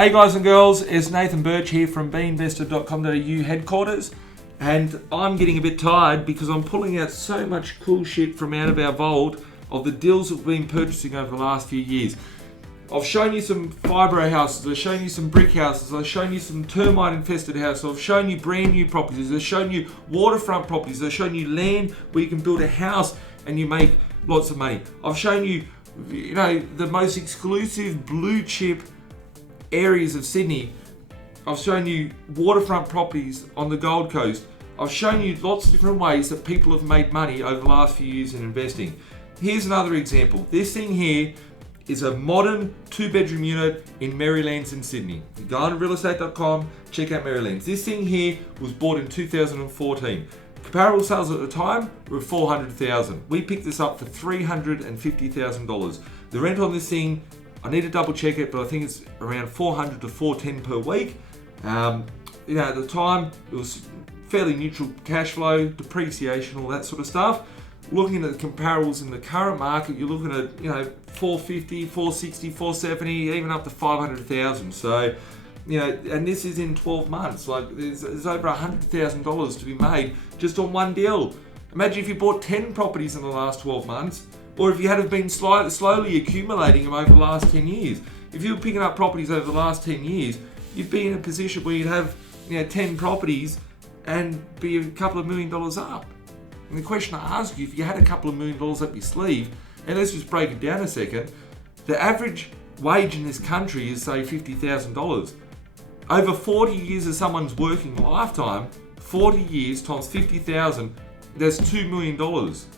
Hey guys and girls, it's Nathan Birch here from B.Invested.com.au headquarters, and I'm getting a bit tired because I'm pulling out so much cool shit from out of our vault of the deals that we've been purchasing over the last few years. I've shown you some fibro houses, I've shown you some brick houses, I've shown you some termite infested houses, I've shown you brand new properties, I've shown you waterfront properties, I've shown you land where you can build a house and you make lots of money. I've shown you, the most exclusive blue chip areas of Sydney. I've shown you waterfront properties on the Gold Coast. I've shown you lots of different ways that people have made money over the last few years in investing. Here's another example. This thing here is a modern 2-bedroom unit in Merrylands in Sydney. You go on realestate.com, check out Merrylands. This thing here was bought in 2014. Comparable sales at the time were $400,000. We picked this up for $350,000. The rent on this thing, I need to double check it, but I think it's around $400 to $410 per week. At the time, it was fairly neutral cash flow, depreciation, all that sort of stuff. Looking at the comparables in the current market, you're looking at, $450, $460, $470, even up to $500,000. So, and this is in 12 months. Like, there's over $100,000 to be made just on one deal. Imagine if you bought 10 properties in the last 12 months. Or if you had been slowly accumulating them over the last 10 years. If you were picking up properties over the last 10 years, you'd be in a position where you'd have 10 properties and be a couple of $1 million up. And the question I ask you, if you had a couple of $1 million up your sleeve, and let's just break it down a second, the average wage in this country is, say, $50,000. Over 40 years of someone's working lifetime, 40 years times 50,000, that's $2 million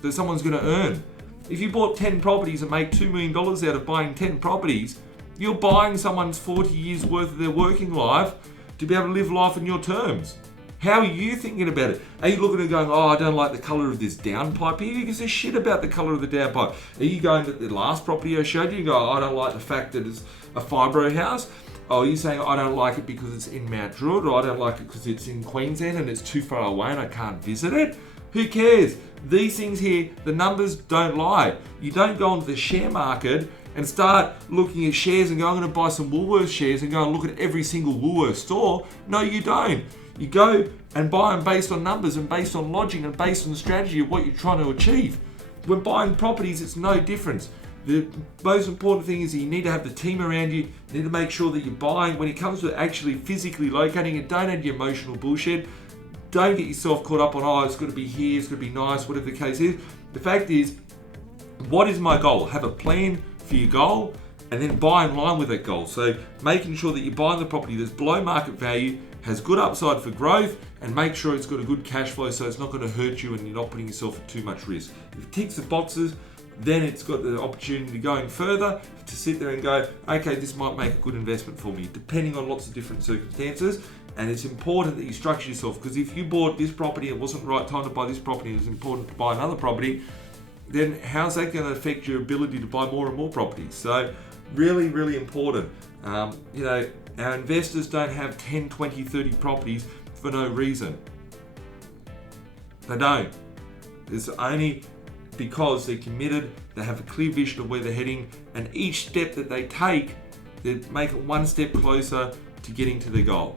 that someone's going to earn. If you bought 10 properties and make $2 million out of buying 10 properties, you're buying someone's 40 years worth of their working life to be able to live life on your terms. How are you thinking about it? Are you looking and going, I don't like the colour of this downpipe here? Who gives a shit about the colour of the downpipe? Are you going to the last property I showed you and go, I don't like the fact that it's a fibro house? Are you saying, I don't like it because it's in Mount Druitt, or I don't like it because it's in Queensland and it's too far away and I can't visit it? Who cares? These things here, the numbers don't lie. You don't go onto the share market and start looking at shares and go, I'm going to buy some Woolworths shares and go and look at every single Woolworths store. No, you don't. You go and buy them based on numbers and based on logic and based on the strategy of what you're trying to achieve. When buying properties, it's no difference. The most important thing is that you need to have the team around you. You need to make sure that you're buying. When it comes to actually physically locating it, don't add your emotional bullshit. Don't get yourself caught up on, it's got to be here, it's got to be nice, whatever the case is. The fact is, what is my goal? Have a plan for your goal and then buy in line with that goal. So making sure that you're buying the property that's below market value, has good upside for growth, and make sure it's got a good cash flow so it's not going to hurt you and you're not putting yourself at too much risk. If it ticks the boxes, then it's got the opportunity going further to sit there and go, okay, this might make a good investment for me, depending on lots of different circumstances. And it's important that you structure yourself, because if you bought this property, it wasn't the right time to buy this property, it was important to buy another property, then how's that going to affect your ability to buy more and more properties? So really, really important. Our investors don't have 10, 20, 30 properties for no reason. They don't. It's only because they're committed, they have a clear vision of where they're heading, and each step that they take, they make it one step closer to getting to their goal.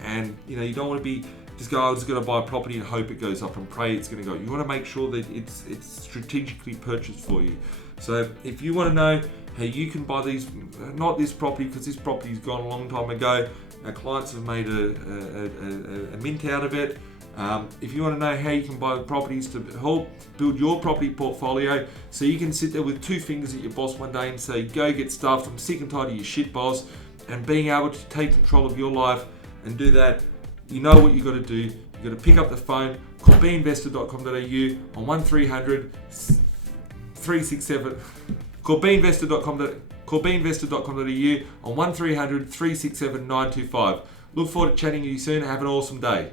And you don't want to be just go, I'm just going to buy a property and hope it goes up and pray it's going to go. You want to make sure that it's strategically purchased for you. So if you want to know how you can buy these, not this property because this property's gone a long time ago, our clients have made a mint out of it. If you want to know how you can buy the properties to help build your property portfolio so you can sit there with two fingers at your boss one day and say, go get stuffed, I'm sick and tired of your shit, boss, and being able to take control of your life and do that, you know what you've got to do. You've got to pick up the phone, call B.Invested.com.au on 1300 367. Call B.Invested.com.au on 1300 367 925. Look forward to chatting to you soon. Have an awesome day.